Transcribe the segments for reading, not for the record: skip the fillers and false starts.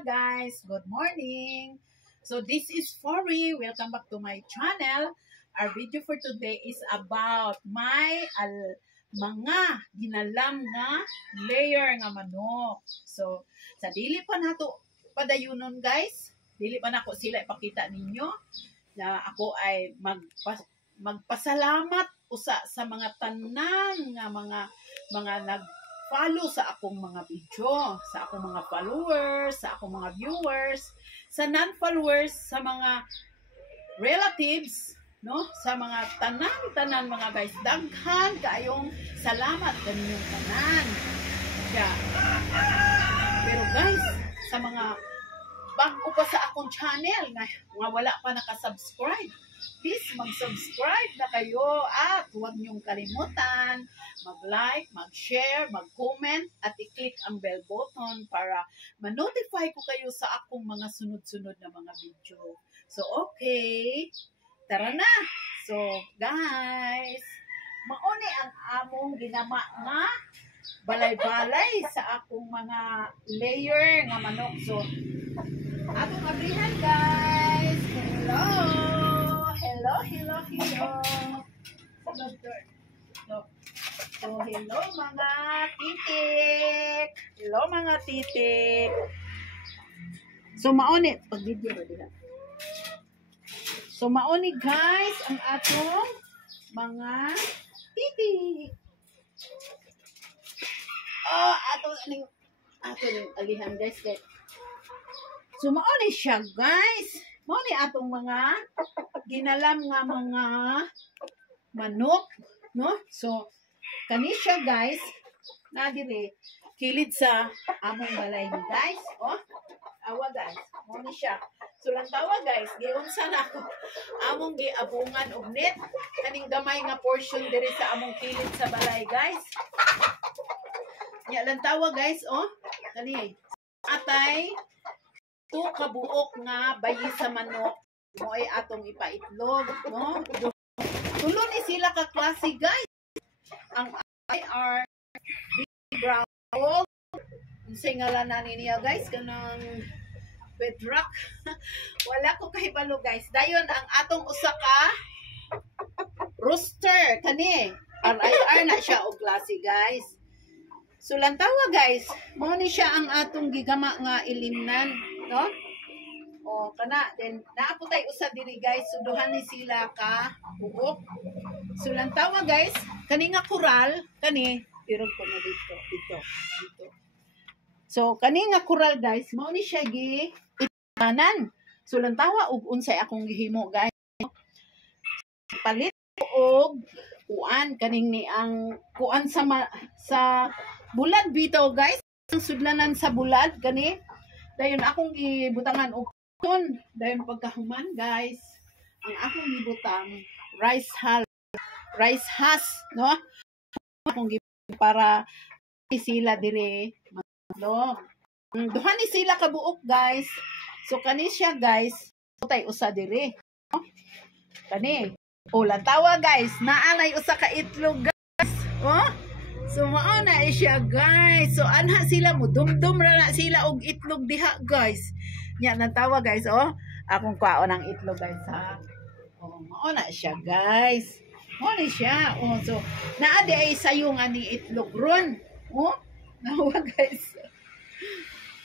guys, good morning. So this is Fori. Welcome back to my channel. Our video for today is about my mga ginalam nga layer nga manok. So sa dili pa nato padayunon guys, dili pa nako sila ipakita ninyo na ako ay magpasalamat usa sa mga tanang nga mga nag-follow sa akong mga video, sa akong mga followers, sa akong mga viewers, sa non-followers, sa mga relatives, no? Sa mga tanan mga guys. Daghan kayong salamat kaninyong tanan. Yeah. Pero guys, sa mga bago pa sa akong channel nga wala pa nakasubscribe, please mag-subscribe na kayo at huwag niyong kalimutan mag-like, mag-share, mag-comment at i-click ang bell button para ma-notify ko kayo sa akong mga sunod-sunod na mga video. So okay, tara na! So guys, mauni ang among ginama nga balay-balay sa akong mga layer nga manok. So atong abrihan guys. Hello. So hello mga titik. Hello mga titik. So mauni pag video ba diha. So mauni guys ang atong mga titik. Oh, atong alihan guys. So mauni siya guys. Mauni atong mga ginalam nga mga manok, no? So kani siya guys, na dire kilid sa among balay ni guys. Oh, awa guys. Mauni siya. So lang tawa guys, giunsa na ako among giabungan og net kaning gamay nga portion dire sa among kilid sa balay guys. Ya lang tawa guys, oh. Kani atay to kabuok nga bayi sa manok mo ay atong ipaitlog, no? Tulo ni sila ka klase guys. Ang IR big brown gold unsay ngalan niya guys kanang bedrock. Wala ko kahibalo guys. Dayon ang atong usa ka rooster kani RIR na siya og klase guys. So lantawa guys, mao ni siya ang atong gigama nga ilimnan, no? O kana then naaputay usa diri guys, suduhan ni sila ka buok. So lantawa guys, kani nga coral, kani pirog ko na dito. So kani nga coral guys, mao ni siya gi itanan. So lantawa og unsay akong gihimo guys. Palit og kuan kaning ni ang kuan sa bulad bitaw guys, ang sudlanan sa bulad kani. Dayon akong gibutangan og ton, dayon pagkahuman guys, ang akong gibutang rice husk, no? Akong para sila dire maglog. Duha ni sila ka buok guys. So kani siya guys, utay usa dire, no? Kani o lantawa guys, naanay usa ka itlog guys. Oh? So mao na siya guys. So anha sila mo dumdum ra na sila og itlog diha guys. Nya nantawa guys, oh. Akong kwaon ang itlog guys ha. Oh, mao na siya guys. Mao ni siya. Oh, so naa di ay sayo nga ni itlog ron. Oh, nawa guys.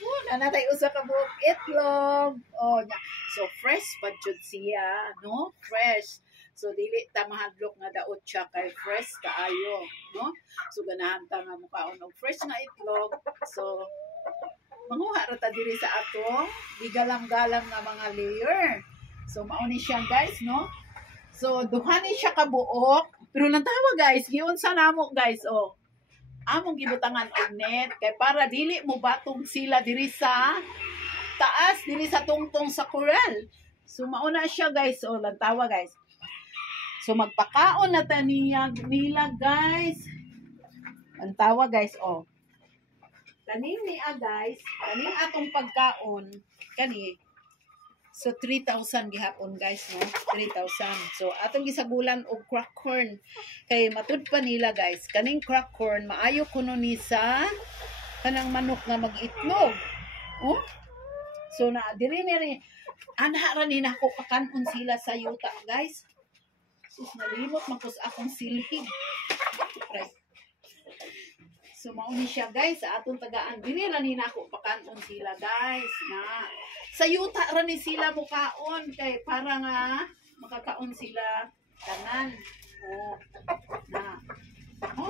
Oh, nanatay usa ka buok itlog. Oh, nya. So fresh pa jud siya, no? Fresh. So dili ta mahadlok nga daot siya kay fresh kaayo, no? So ganahan ta nga mukaon og fresh nga itlog. So manguha ra ta diri sa atong gigalang-galang nga mga layer. So mao ni siya guys, no? So duha ni siya ka buok, pero lantawa guys, giunsa namo guys, oh. Among gibutangan og net kay para dili mo batong sila diri sa taas, diri sa tungtong sa coral. So mao na siya guys, oh, lantawa guys. So magpakaon na ta nila guys. Ang tawa guys, oh. Kaning niya guys, kaning atong pagkaon, kani. So 3,000 gihapon guys, no? 3,000. So atong gisagulan og crack corn. Kay matud pa nila guys, kaning crack corn maayo kuno ni sa kanang manok nga mag-itlog. Oh? So na diri ni rin anha ra ni nako pakanon sila sa yuta, guys. Sus nalimot magkus akong silhig. Right. So mao ni siya, guys, sa atong tagaan diri ra ni nako pakanon sila, guys. Na sa yuta ra ni sila mukaon kay para nga makakaon sila tanan. Oh. Na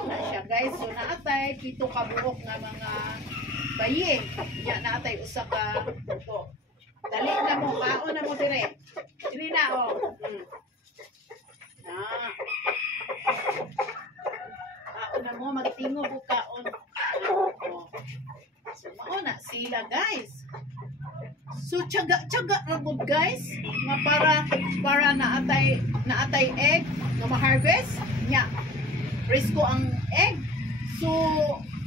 na siya, guys. So naatay pito ka buok nga mga bayi. Ya naatay usa ka buto. Dali na mo, kaon na mo dire. Dili na oh. Na. Kaon na mo, magtingo bu kaon. Oh. So mao na sila, guys. So tiyaga ra gud, guys, nga para naatay egg nga ma-harvest nya. Presko ang egg. So,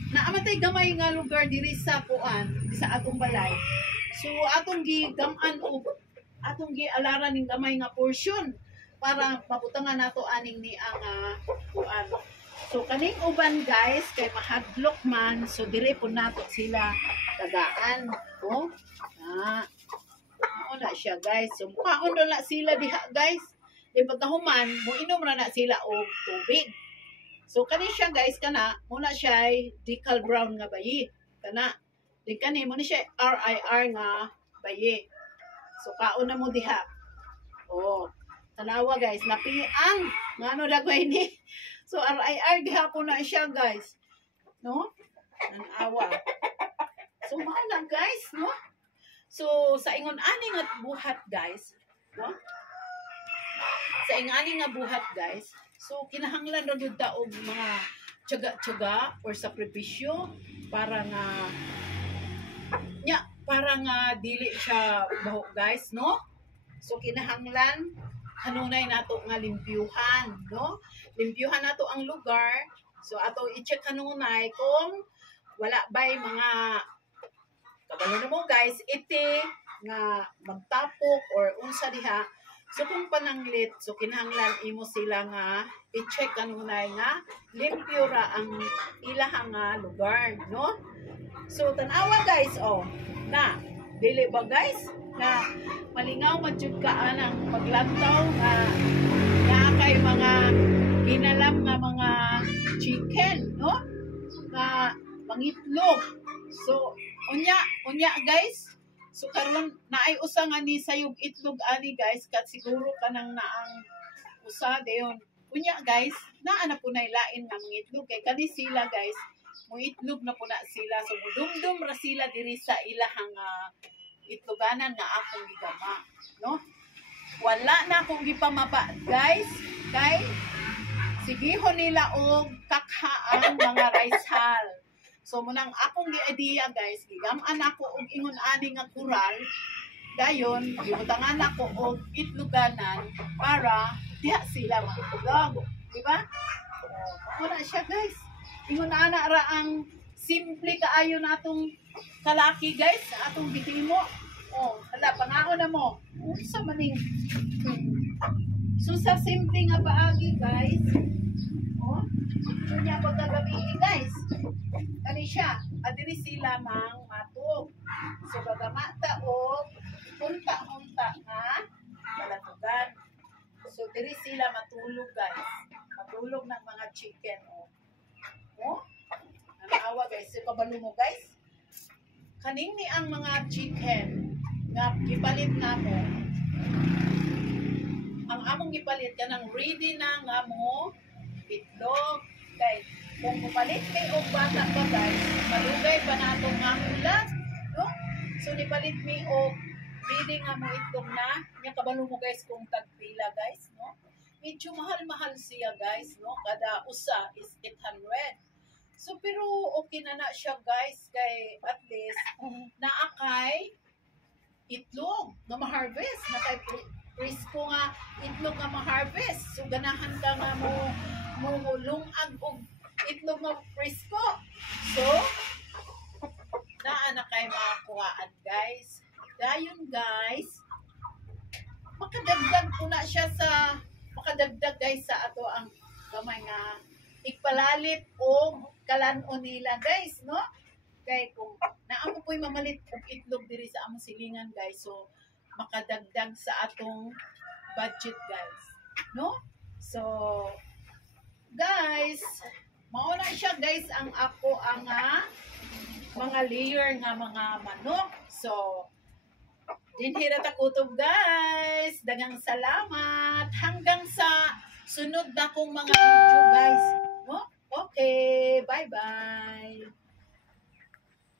naamatay gamay nga lugar diri sa kuan, sa atong balay. So, atong gigaman og atong gialaran ning gamay nga portion para mabutangan nato aning ni ang kuan. So, kaning uban, guys, kay mahadlok man, so dire po nato sila tagaan. Oh, na siya, guys. So, mukhaon na sila diha, guys. Di pagkahuman, mo inom na sila og tubig. So kani siya, guys, kana muna siya decal brown nga bayi. Kana di kani mo ni siya RIR nga bayi. So kaon na mo diha. Oh, tanawa, guys, napiang ngano dagway ni. So RIR diha po na siya, guys. No? Tanawa. So mao na, guys, no? So sa ingon ani nga buhat, guys, no? Sa ingon ani nga buhat, guys. So, kinahanglan ra gyud ta og mga tiyaga-tiyaga or sakripisyo para nga dili siya baho, guys, no? So, kinahanglan kanunay nato nga limpyuhan, no? Limpyuhan nato ang lugar. So, ato i-check kanunay kung wala bay mga kabalo na mo, guys, iti nga magtapok or unsa diha. So kung pananglit, so kinahanglan imo sila nga i-check kanunay nga limpyo ra ang ilahang nga lugar, no? So tanawa, guys, oh. Na, dili ba, guys? Na malingaw man jud ka anang paglantaw nga kay mga ginalam nga mga chicken, no? Nga mangitlog. So unya, guys. So karon naay usa nga ni sayog itlog ani, guys, kat siguro kanang naang usa dayon. Unya, guys, naa na po na lain nga mga itlog kay kani sila, guys, mo itlog na po na sila. So mudumdum ra sila diri sa ilahang itloganan nga akong gigama, no? Wala na akong gipamaba, guys, kay sigihon nila og kakhaan mga rice hull. So munang akong gi-idea, guys, gigaman ako og ingon ani nga kural. Dayon, gibutangan ako og itloganan para diha sila matulog, di ba? Wala siya, guys. Ingon ana ra ang simple kaayo natong kalaki, guys, na atong gihimo. Oh, hala pangaon na mo. Unsa man ning So sa simple nga paagi, guys. Oh, kunya pagkagabi, guys. Kani siya, adiri sila mang matug. So bagamata og hunta-hunta nga malatugan. So diri sila matulog, guys. Matulog ng mga chicken, oh. Oh? Nanawa, guys. So kabalo mo, guys. Kaning ni ang mga chicken nga gipalit namo. Ang among gipalit kanang ready na nga mo itlog. Kay kung mupalit kay og bata pa, guys, malugay pa nato nga ulat, no? So nipalit mi og ready nga mo itlog na. Nya kabalo mo, guys, kung tagpila, guys, no? Medyo mahal-mahal siya, guys, no? Kada usa is 800. So pero okay na siya, guys, kay at least naakay itlog na ma-harvest, na kay presko nga itlog nga ma-harvest. So ganahan ka nga mo lungag og itlog nga presko. So naa na kay makakuhaan, guys. Dayon, guys, makadagdag po na siya sa guys, sa ato ang gamay nga igpalalit o kalanon nila, guys, no? kay kung naamo po'y mamalit og itlog diri sa among silingan guys, so makadagdag sa atong budget guys, no? So guys, mao na siya guys ang ako ang mga layer nga mga manok. So dinhira ta kutob guys, daghang salamat hanggang sa sunod na kong mga video guys, no? Okay, bye bye.